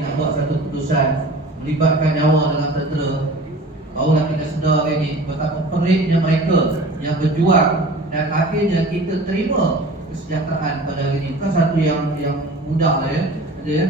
nak buat satu keputusan melibatkan nyawa dalam tentera, barulah kita sedar ini betapa periknya mereka yang berjuang dan akhirnya kita terima kesejahteraan pada hari ini. Bukan satu yang mudah lah ya.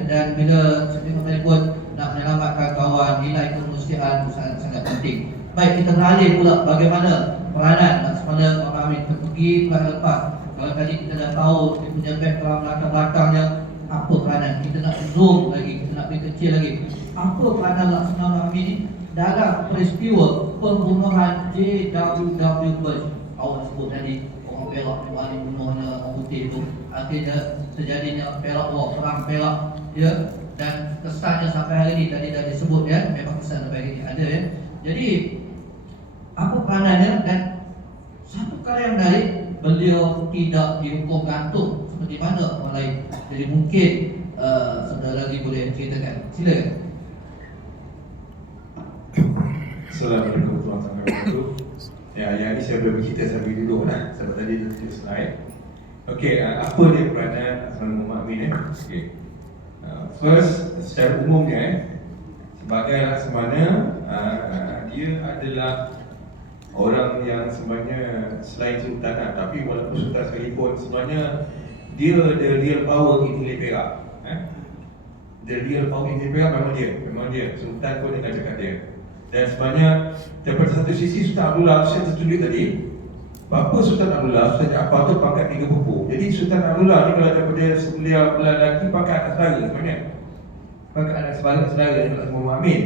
Dan bila saya pun nak menyelamatkan kawan, nilai kemanusiaan sangat penting. Baik, kita beralih pula bagaimana peranan Laksamana Muhammad Amin pergi bulan lepas. Kalau tadi kita dah tahu dia punya background latar-belakangnya, apa peranan, kita nak zoom lagi, kita nak lebih kecil lagi. Apa peranan Laksamana Muhammad Amin ini dalam peristiwa pembunuhan J.W.W. Bush? Awak sebut tadi orang Perak yang paling bunuhnya orang putih itu, akhirnya terjadinya Perak War, perang Perak ya. Dan kesannya sampai hari ini tadi dah disebut ya, memang kesan sampai hari ini ada ya. Jadi apa peranannya? Dan satu perkara yang menarik, beliau tidak dihukum gantung seperti mana orang lain. Jadi mungkin saudara lagi boleh ceritakan. Silakan. Assalamualaikum warahmatullahi wabarakatuh. Ya, yang ini saya boleh bercerita sambil duduk lah, sebab tadi dia tulis slide. Okey, apa dia peranan Laksamana Muhammad Amin Okey. First, secara umumnya sebagai Laksamana, dia adalah orang yang sebenarnya selain sultan, tapi walaupun sultan sekalipun, sebenarnya dia the real power in Hilir Perak. The real power in Hilir Perak memang dia. Sultan pun dengan cakap dia. Dan sebenarnya daripada satu sisi Sultan Abdullah, saya tertulis tadi, bapa Sultan Abdullah, Sultan Jaafar tu pangkat 3 pupu. Jadi Sultan Abdullah ni kalau daripada beliau belah lelaki pangkat anak saudara sebenarnya. Pangkat anak saudara Laksamana Muhammad Amin.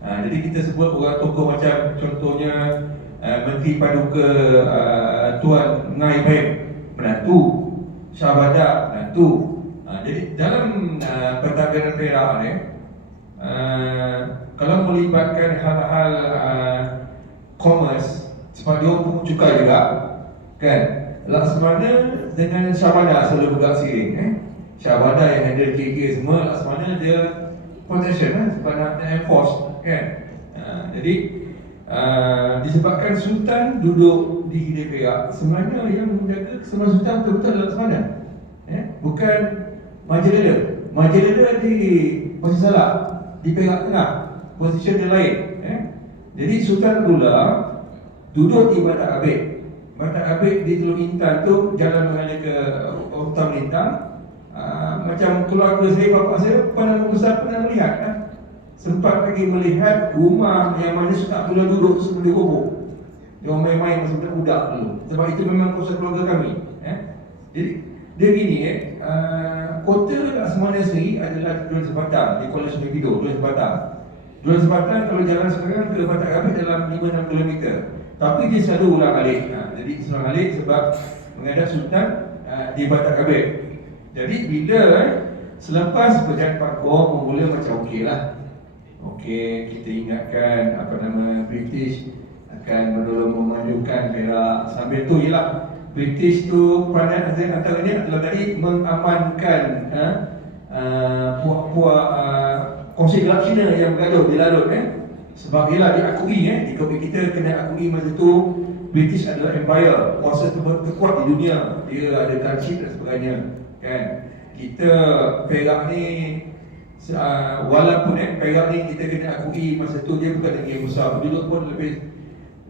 Jadi kita sebut orang tokoh macam contohnya Menteri Paduka Tuan Ngai Baim, menantu, Syahbada, menantu. Jadi dalam pentadbiran Perak ni, kalau melibatkan hal-hal commerce, sebab dia pungut cukai juga, kan? Laksamana dengan Syahbada selalu bergerak seiring. Syahbada yang handle kira-kira semua, Laksamana dia protection sebab nak enforce, kan? Jadi disebabkan Sultan duduk di Hilir Perak, sebenarnya yang menjaga keselamatan Sultan betul-betul adalah Laksamana, bukan Majaleda. Majaleda di posisi salah, di Perak Tengah, posisi dia lain. Jadi Sultan Abdullah duduk di Batak Abid. Batak Abid di Teluk Intan tu jalan mengalir ke Hutan Melintang. Macam keluarga saya, bapa saya pernah membesar, pernah melihat kan? Sempat lagi melihat rumah yang mana Sultan Abdullah duduk sebelum dia roboh. Dia orang main-main masa budak dulu. Sebab itu memang kawasan keluarga kami. Jadi dia gini, kota Laksamana sendiri adalah Durian Sebatang di Kuala Sungai Pidoh, Durian Sebatang. Durian Sebatang kalau jalan sekarang ke Batak Abid dalam 5-6 km. Tapi dia selalu ulang alik. Jadi ulang alik sebab menghadap Sultan di Batak Abid. Jadi bila selepas Perjanjian Pakong mula macam okey lah. Okey, kita ingatkan British akan menolong memajukan Perak. Sambil tu ialah British tu peranan antaranya adalah tadi mengamankan puak-puak kongsi gelap Cina yang bergaduh di laut. Sebab ialah diakui, di kopi kita kena akui masa tu British adalah empire, kuasa terkuat di dunia. Dia ada transit dan sebagainya, kan? Kita Perak ni walaupun Perak ni kita kena akui masa tu dia bukan negeri yang besar, penduduk pun lebih,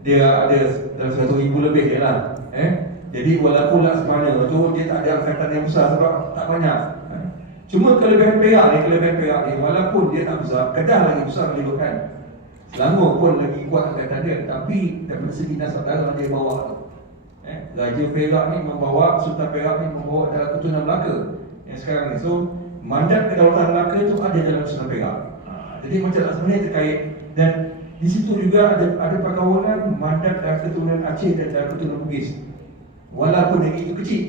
dia ada dalam 100,000 lebih je lah. Jadi walaupun Laksamana tu dia tak ada angkatan yang besar sebab tak banyak. Cuma kelebihan Perak ni walaupun dia tak besar, Kedah lagi besar melibatkan, Selangor pun lagi kuat angkatan dia, tapi daripada segi nasab darah dia bawa tu. Raja Perak ni membawa, Sultan Perak ni membawa dalam keturunan Melaka yang sekarang ni. So mandat kedaulatan Melaka tu ada dalam Sultan Perak. Jadi macam Laksamana terkait, dan di situ juga ada perkawanan mandat dan keturunan Aceh dan keturunan Bugis. Walaupun negeri itu kecil,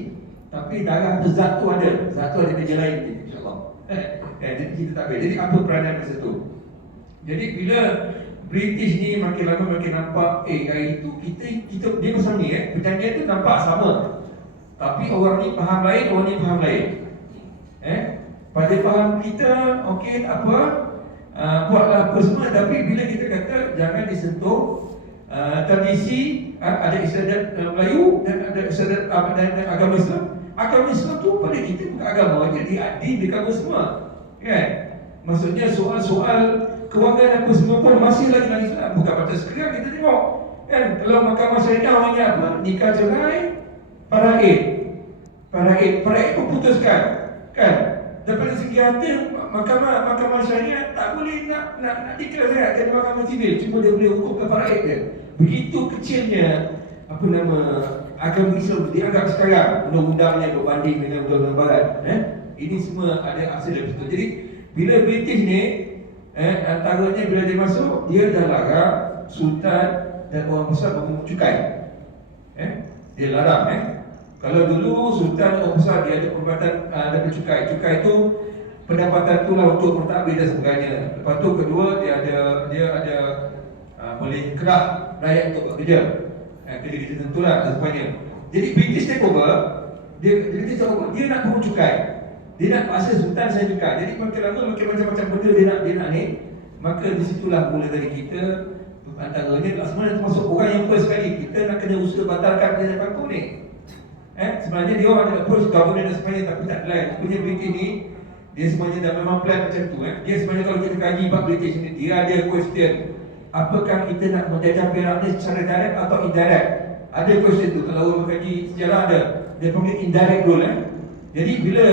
tapi darah tu zat tu ada kerja lain, insyaAllah. Jadi kita tak boleh. Jadi apa peranan masa tu? Jadi bila British ni makin lama makin nampak hari itu kita dia macam ni, perjanjian tu nampak sama, tapi orang ni faham lain, orang ni faham lain. Pada faham kita, okey tak apa, buatlah apa semua, tapi bila kita kata jangan disentuh tradisi, ada istiadat Melayu dan ada istiadat dan agama Islam. Agama Islam tu pada kita bukan agama, jadi diadil di kamu semua, kan? Maksudnya soal-soal kewangan apa semua pun masih lagi dalam Islam. Bukan macam sekarang kita tengok kan, kalau mahkamah syariah orangnya apa? Nikah cerai, faraid pun putuskan kan. Daripada segi harta, mahkamah syariah tak boleh nak declare sangat jadi mahkamah sivil, cuma dia boleh hukumkan faraid dia. Begitu kecilnya agama Islam dianggap sekarang, undang-undangnya berbanding dengan undang-undang barat. Ini semua ada asal dari situ. Jadi bila British ni antaranya bila dia masuk, dia dah larang sultan dan orang besar mengungut cukai. Dia larang. Kalau dulu sultan dan orang besar dia ada pendapatan, ada cukai. Cukai itu pendapatan tu lah untuk mentadbir dan sebagainya. Lepas tu kedua dia ada boleh kerah rakyat untuk buat kerja. Kerja-kerja tertentu lah dan sebagainya. Jadi British take over, dia nak pungut cukai. Dia nak paksa sultan saya cukai. Jadi makin lama makin macam-macam benda dia nak ni. Maka di situlah mula dari kita antaranya sebenarnya termasuk orang yang first sekali kita nak kena usaha batalkan kerajaan Bangkok ni. Sebenarnya dia orang ada approach government dan sebagainya, tapi tak lain. Punya British ni dia sebenarnya dah memang plan macam tu. Dia sebenarnya kalau kita kaji bab British ni, dia ada question, apakah kita nak menjajah Perak ni secara direct atau indirect? Ada question tu. Kalau orang kaji sejarah ada, dia panggil indirect rule. Jadi bila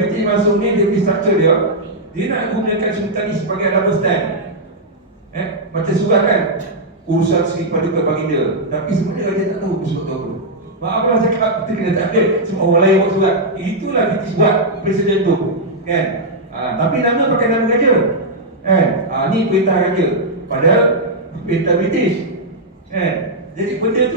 British masuk ni, dia punya structure dia nak gunakan sultan ni sebagai double stand. Macam surat kan, urusan Sri Paduka Baginda, tapi sebenarnya dia tak tahu surat tu apa. Maaflah cakap, kita kena tak ada, semua orang lain buat surat. Itulah British buat presiden tu kan. Tapi nama pakai nama raja kan. Ni perintah raja, padahal perintah British kan. Jadi benda tu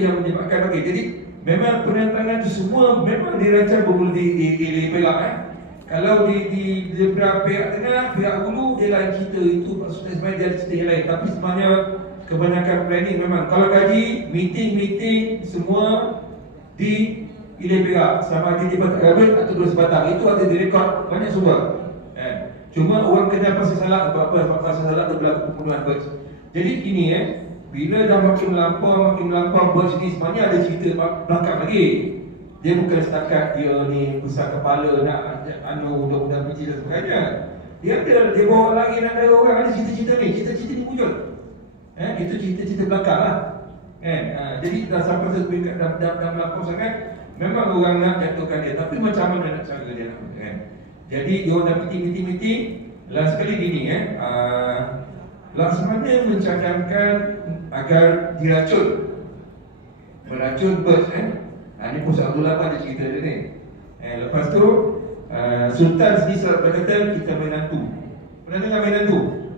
yang menyebabkan jadi memang perancangan tu semua memang dirancang bermula di Perak. Kalau di Perak Tengah, Perak Hulu, dia lain cerita. Itu maksudnya sebenarnya dia ada cerita yang lain. Tapi sebenarnya kebanyakan planning memang, kalau kaji meeting semua di Ilai Perak, sama ada di Batak Gabit atau Dua Sebatang. Itu ada direkod banyak sumber. Cuma orang kena pasal salah apa pasal salah dia berlaku pembunuhan Birch. Jadi gini bila dah makin melampau Birch ni sebenarnya ada cerita belakang lagi. Dia bukan setakat dia ni besar kepala nak undang-undang British dan sebagainya. Dia bawa lagi nak ada orang ada cerita-cerita ni muncul. Itu cerita-cerita belakang lah kan. Jadi dah sampai satu peringkat dah melampau sangat, memang orang nak jatuhkan dia, tapi macam mana nak cara dia nak kan. Jadi dia orang dah meeting last sekali gini laksamana mencadangkan agar meracun Birch. Ini Pusa Abdullah ada cerita dia ni. Lepas tu Sultan sendiri berkata kita main hantu. Pernah dengar main hantu?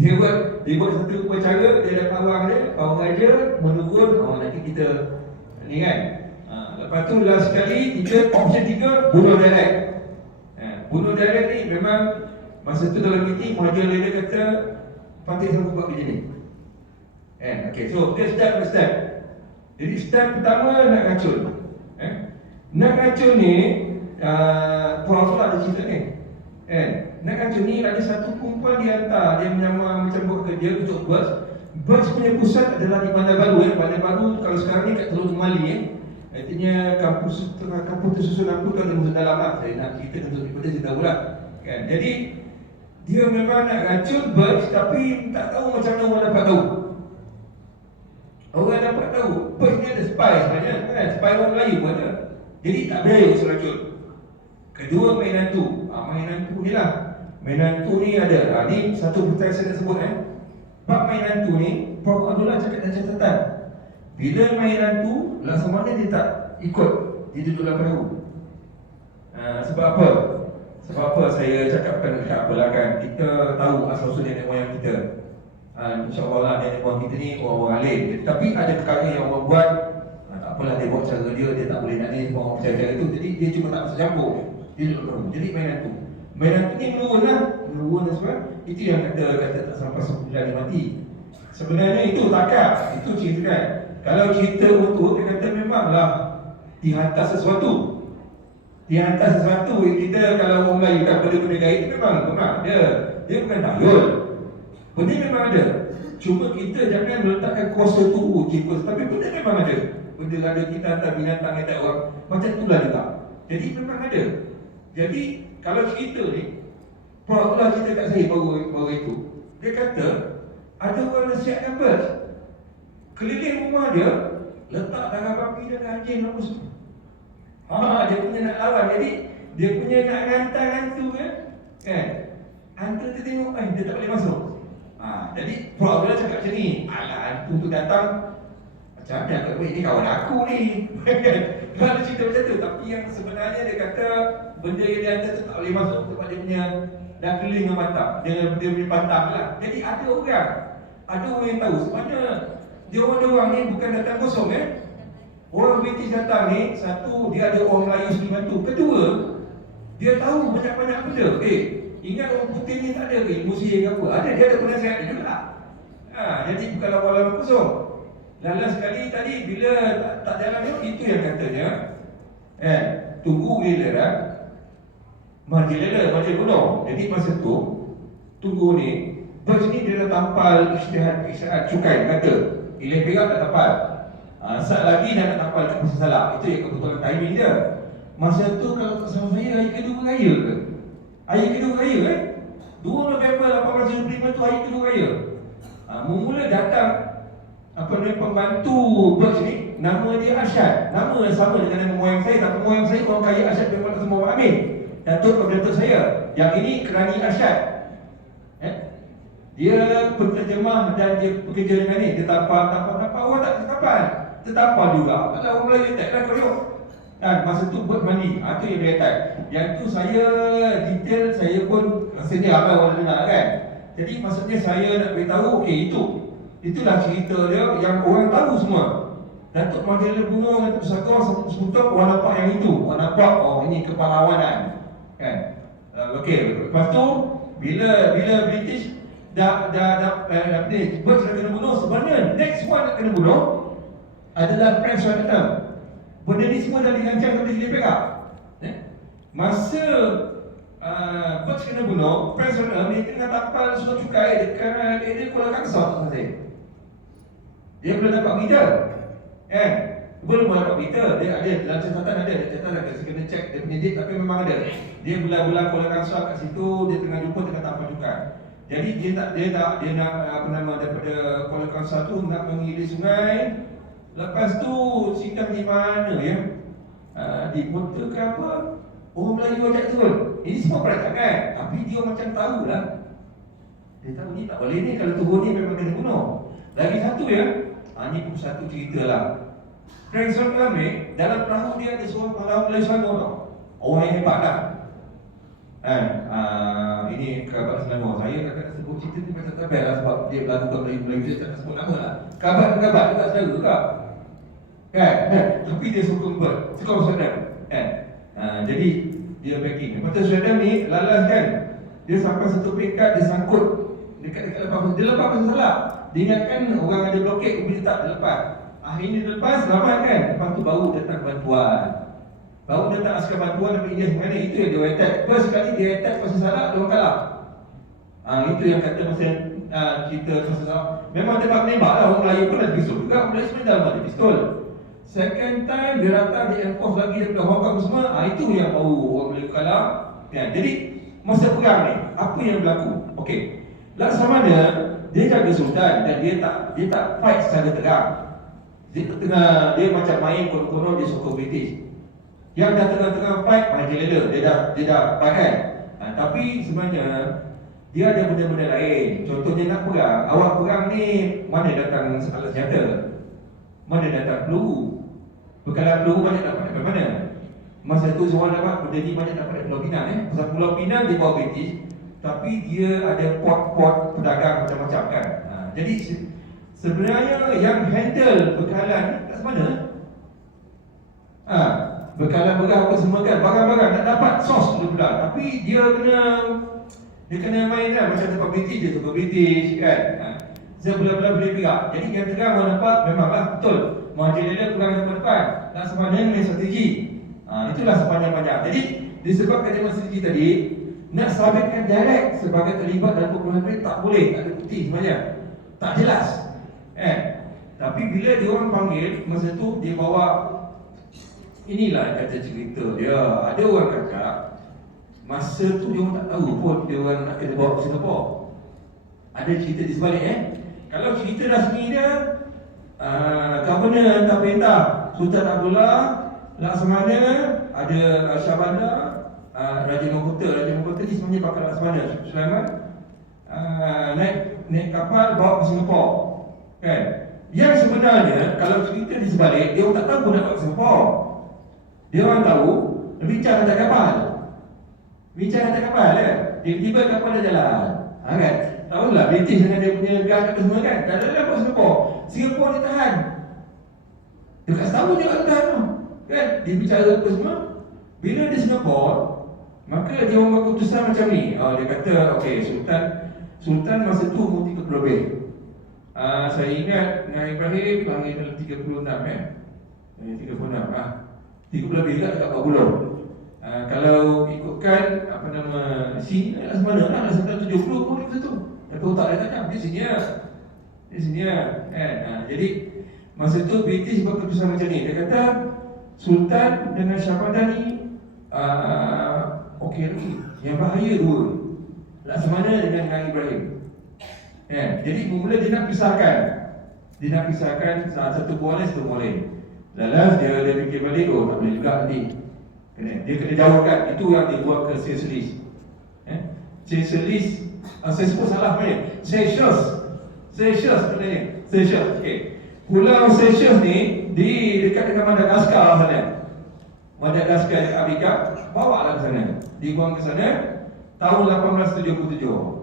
Dia buat satu upacara, dia ada pawang raja menurun, nanti kita ni kan. Lepas tu last sekali option 3 bunuh direct. Bunuh direct ni memang masa tu dalam meeting Mahathir Leader kata Fatih sanggup buat kerja ni. Okay, so dia step. Jadi step pertama nak racun. Nak racun ni Puan Abdullah ada cerita ni. Nak racun ni ada satu perempuan dihantar, dia menyamar macam buat kerja untuk Birch punya pusat adalah di Bandar Baru. Bandar Baru kalau sekarang ni kat Teluk Mali. Artinya kampus tersusun apa tu ada musuh dalam lah. Saya nak cerita untuk daripada saya tahu lah kan. Jadi dia memang nak racun Birch, tapi tak tahu macam mana orang dapat tahu. Orang dapat tahu Birch ni ada spy sebenarnya kan. Spy orang Melayu pun ada. Jadi tak beraya seracun. Kedua main hantu. Main hantu ni lah. Main hantu ni ada. Ni satu pertanyaan saya nak sebut bab main hantu ni Prof. Abdullah cakap dalam catatan, bila main hantu laksamana dia tak ikut, dia duduk dalam perahu. Sebab apa? Sebab apa saya cakapkan tak apalah kan. Kita tahu asal-usul nenek moyang kita. InsyaAllah lah nenek moyang kita ni orang-orang alim. Tapi ada perkara yang orang buat, tak apalah dia buat cara dia tak boleh nak ni, semua orang percaya cara tu. Jadi dia cuma tak masuk campur. Dia duduk perahu. Jadi main hantu. Main hantu ni menurun dan sebab itu yang kata tak sampai sebulan dia mati. Sebenarnya itu takak, itu cerita kan. Kalau cerita utuh, dia kata memanglah dihantar sesuatu. Kita kalau orang Melayu kan benda-benda gaib memang ada. Dia bukan tahyul. Benda memang ada. Cuma kita jangan meletakkan kuasa tu tapi benda memang ada. Benda ada, kita hantar binatang yang tak orang. Macam itulah juga. Jadi memang ada. Jadi kalau cerita ni Pula cerita kat saya baru itu. Dia kata ada orang nasihatkan bers. Keliling rumah dia letak darah babi dan anjing apa semua. Dia punya nak lawan. Jadi dia punya nak hantar hantu kan. Hantu tu tengok dia tak boleh masuk. Jadi pula cakap macam ni. Alah hantu tu datang macam mana kat ni kawan aku ni. Kalau cerita macam tu. Tapi yang sebenarnya dia kata benda yang dia hantar tu tak boleh masuk sebab dia punya dah keliling dengan batang. Dia punya batang lah. Jadi ada orang yang tahu sebenarnya dia orang ni bukan datang kosong Orang British datang ni, satu dia ada orang Melayu sini bantu. Kedua, dia tahu banyak-banyak benda. Ingat orang putih ni tak ada ilmu sihir ke apa. Dia ada penasihat dia juga. Jadi bukan lawan-lawan kosong. Lala sekali tadi bila tak jalan itu yang katanya tunggu giliran Marjelela gunung. Jadi masa tu tunggu ni bos ni dia dah tampal isytihad cukai kata ilai perak dah tampal. Saat lagi dah nak tampal kat Pasar Salak. Itu yang kebetulan timing dia. Masa tu kalau tak salah saya hari kedua raya ke? Hari kedua raya 2 November 1825 tu hari kedua raya. Mula datang pembantu bos ni, nama dia Arsyad. Nama yang sama dengan nama moyang saya. Tapi moyang saya orang kaya Arsyad bin Muhammad Semua Amin. Datuk Datuk saya. Yang ini Kerani Arsyad. Dia penterjemah dan dia bekerja dengan ni. Dia tampal orang tak tampal. Tetampal juga. Kalau orang Melayu tak dah koyok. Masa tu buat mandi. Itu yang dia attack. Yang tu saya detail saya pun rasanya apa orang dengar kan. Jadi maksudnya saya nak beritahu itulah cerita dia yang orang tahu semua. Datuk Marjelela bunuh Datuk Pusaka sebutan orang nampak yang itu. Orang nampak ini kepahlawanan kan. Lepas tu bila British dah Bers dah kena bunuh, sebenarnya next one nak kena bunuh adalah Prince Vietnam. Benda ni semua dah dirancang oleh Ilai Perak. Masa Bers kena bunuh, Prince Vietnam ni tengah tampal surat cukai dekat area Kuala Kangsar tu saya. Dia belum dapat berita belum dapat berita. Dia ada dalam catatan ada saya kena check dia punya date tapi memang ada. Dia bulan-bulan Kuala Kangsar kat situ dia tengah jumpa tengah tampal cukai. Jadi dia nak daripada Kuala Kangsar tu nak mengilir sungai. Lepas tu singkap di mana di kota ke apa, orang Melayu ajak turun. Ini semua perancangan. Tapi dia macam tahulah. Dia tahu ni tak boleh ni, kalau turun ni memang kena bunuh. Lagi satu ni pun satu cerita lah. Prince Vietnam ni dalam perahu dia ada seorang pahlawan Melayu Selangor tau. Orang yang hebat lah. Ini kerabat Selangor. Saya kadang-kadang sebut cerita ni macam tak best lah sebab dia berlaku kat Melayu dia tak nak sebut nama lah. Kerabat juga saudara kak tapi dia sokong Vietnam jadi dia backing. Lepas tu Vietnam ni lalas kan. Dia sampai satu peringkat dia sangkut dekat lepas. Dia lepas Pasar Salak. Dia ingatkan orang ada blokade, dia tak lepas. Akhirnya dia lepas selamat kan. Lepas tu baru datang bantuan. Baru datang askar bantuan dari India sebenarnya. Itu yang dia attack. First sekali dia attack Pasar Salak, dia orang kalah. Itu yang kata masa cerita Pasar Salak. Memang tembak menembak lah. Orang Melayu pun ada pistol juga. Orang Melayu sebenarnya dalam ada pistol. Second time dia datang dia enforce lagi daripada Hong Kong semua. Itu yang baru orang Melayu kalah. Jadi masa perang ni apa yang berlaku? Laksamana dia jaga sultan dan dia tak fight secara terang. Dia macam main konon-konon dia sokong British. Yang dah tengah-tengah fight Marjelela dia dah fight kan. Tapi sebenarnya dia ada benda-benda lain. Contohnya nak perang. Awak perang ni mana datang alat senjata? Mana datang peluru? Bekalan peluru banyak dapat daripada mana? Masa tu seorang dapat benda ni banyak dapat dari Pulau Pinang Pasal Pulau Pinang dia bawa British, tapi dia ada port-port pedagang macam-macam kan. Jadi sebenarnya yang handle bekalan kat mana? Bekalan berang apa semua kan, barang-barang nak dapat sos dulu pula. Tapi dia kena main kan, macam tempat British dia tempat British kan. Sebelah-belah boleh perak. Jadi yang terang orang nampak memanglah betul. Marjelela perang depan-depan. Laksamana main strategi. Itulah sepanjang-panjang. Jadi disebabkan dia strategi tadi, nak sabitkan direct sebagai terlibat dalam peperangan ni tak boleh, tak ada bukti sebenarnya. Tak jelas. Tapi bila dia orang panggil, masa tu dia bawa inilah kata cerita dia. Ada orang cakap Masa tu dia orang tak tahu pun dia orang nak kena bawa ke Singapura. Ada cerita di sebalik Kalau cerita rasmi dia, governor hantar perintah Sultan Abdullah Laksamana, ada Shah Bandar, Raja Mahkota ni sebenarnya bakal Laksamana Sulaiman, naik kapal bawa ke Singapura, kan? Yang sebenarnya kalau cerita di sebalik, dia orang tak tahu nak bawa ke Singapura. Dia orang tahu bincang hantar kapal. Tiba-tiba kapal dah jalan, kan? Tahulah British dengan dia punya gas apa semua, kan? Dah jalan bawa Singapura dia tahan. Dekat setahun dia akan tahan tu, kan? Dia bicara apa semua. Bila di Singapura, maka dia orang buat keputusan macam ni. Dia kata, okey, Sultan masa tu umur 30 lebih. Saya ingat dengan Ibrahim lahir dalam 36 30 lebih tak dekat 40. Kalau ikutkan apa nama sini lah semana lah 70 pun dia tu. Tapi otak dia tajam, dia senior kan. Jadi masa tu British buat keputusan macam ni. Dia kata Sultan dengan Shah Bandar ni okey lagi. Yang bahaya dua, Laksamana dengan Ibrahim. Jadi mula dia nak pisahkan satu boleh, satu boleh. Lalas dia fikir balik, tak boleh juga nanti. Dia kena jawabkan. Itu yang dibuat ke Seychelles. Seychelles, saya sebut salah sebenarnya. Seychelles sebenarnya. Okey. Pulau Seychelles ni dekat dengan Madagaskar sana. Madagaskar dekat Afrika, bawa lah ke sana. Dibuang ke sana tahun 1877.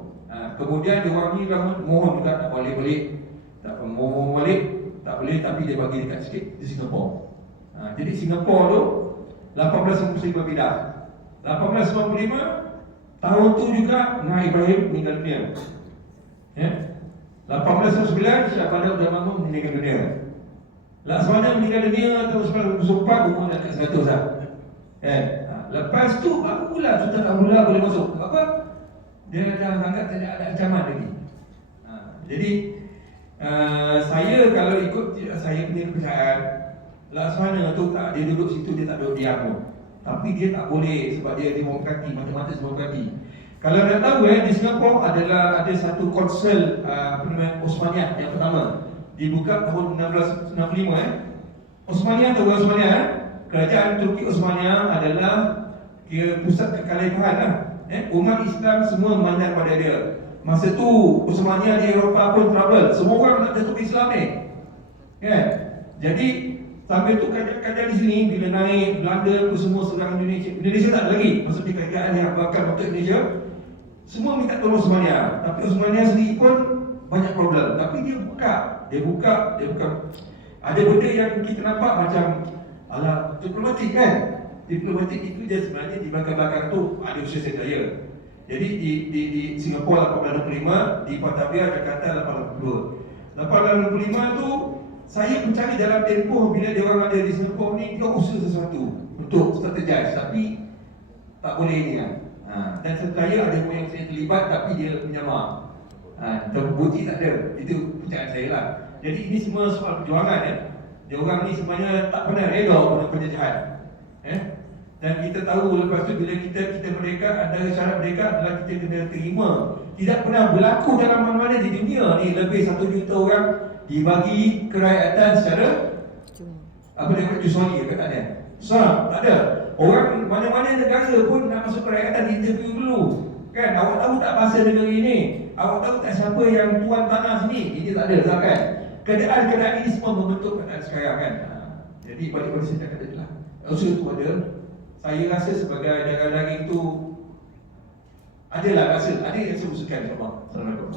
Kemudian dia orang ni mohon juga tak boleh balik. Tak boleh, tapi dia bagi dekat sikit di Singapura. Jadi Singapura tu 1895 pindah. 1895 tahun tu juga Ngah Ibrahim meninggal dunia. 1899 Shah Bandar dah bangun meninggal dunia. Laksamana meninggal dunia tahun 1904, umur dah kat 100 lah. Lepas tu barulah Sultan Abdullah boleh masuk. Apa? Dia dah anggap tak ada ancaman lagi. Jadi saya kalau ikut saya punya kepercayaan, Laksamana tu tak, dia duduk situ, dia tak duduk diam pun. Tapi dia tak boleh sebab dia demokrati, mata-mata demokrati. Kalau anda tahu di Singapura ada satu konsel Osmaniyah yang pertama dibuka tahun 1665. Osmaniyah tu Osmaniyah, kerajaan Turki Osmaniyah adalah pusat kekaisaran lah. Umat Islam semua memandang pada dia. Masa tu Osmaniyah di Eropah pun trouble. Semua orang nak jatuh Islam ni, kan? Jadi sampai tu kerajaan di sini bila naik Belanda pun semua serang Indonesia. Indonesia tak ada lagi. Maksudnya kerajaan yang bakal untuk Indonesia semua minta tolong Osmaniyah. Tapi Osmaniyah sendiri pun banyak problem. Tapi dia buka. Ada benda yang kita nampak macam ala diplomatik, kan? Diplomatik itu dia sebenarnya di belakang-belakang tu ada usaha sedaya. Jadi di Singapura 1865, di Batavia Jakarta 1862. 1865 tu saya mencari dalam tempoh bila dia orang ada di Singapura ni, dia usaha sesuatu untuk strategize, tapi tak boleh ni kan. Dan saya ada yang saya terlibat tapi dia menyamar. Terbukti tak ada. Itu percayaan saya lah. Jadi ini semua soal perjuangan Dia orang ni sebenarnya tak pernah reda pada penjajahan. Dan kita tahu lepas tu bila kita merdeka, antara syarat merdeka adalah kita kena terima. Tidak pernah berlaku dalam mana-mana di dunia ni lebih 1 juta orang dibagi kerakyatan secara apa dia kata cusoni kat sana. Tak ada. Orang mana-mana negara pun nak masuk kerakyatan interview dulu. Kan, awak tahu tak bahasa negara ini? Awak tahu tak siapa yang tuan tanah sini? Ini tak ada, kan? Keadaan ini semua membentuk keadaan sekarang, kan? Jadi balik-balik saya cakap tadi lah. Usul tu ada. Saya rasa sebagai dagang daging tu adalah rasa, ada yang saya usulkan, insyaAllah. Assalamualaikum.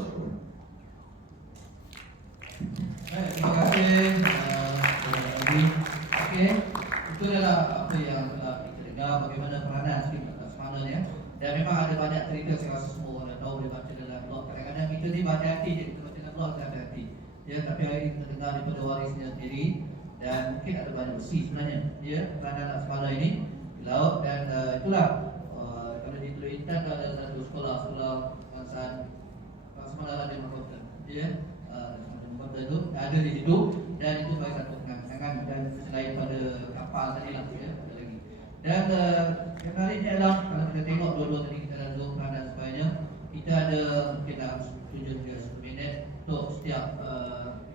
Terima kasih. Okey, itu adalah apa yang telah kita dengar, bagaimana peranan Laksamana ni. Dan memang ada banyak cerita, saya rasa semua orang dah tahu, dia baca dalam blog. Kadang-kadang kita ni berhati-hati je, kita baca dalam blog, kita hati-hati. Tapi hari ini kita dengar daripada warisnya sendiri. Dan mungkin ada banyak besi sebenarnya peranan Laksamana ini di laut. Dan itulah kalau di Teluk Intan ada satu sekolah kebangsaan Laksamana Raja Mahkota. Mahkota itu ada di situ. Dan itu sebagai satu kenangan dan selain pada kapal tadi lah ada lagi. Dan Yang kali ini adalah kalau kita tengok dua-dua tadi kita dah zoomkan dan sebagainya, kita ada mungkin dalam 7 hingga 10 minit untuk setiap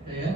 kita ya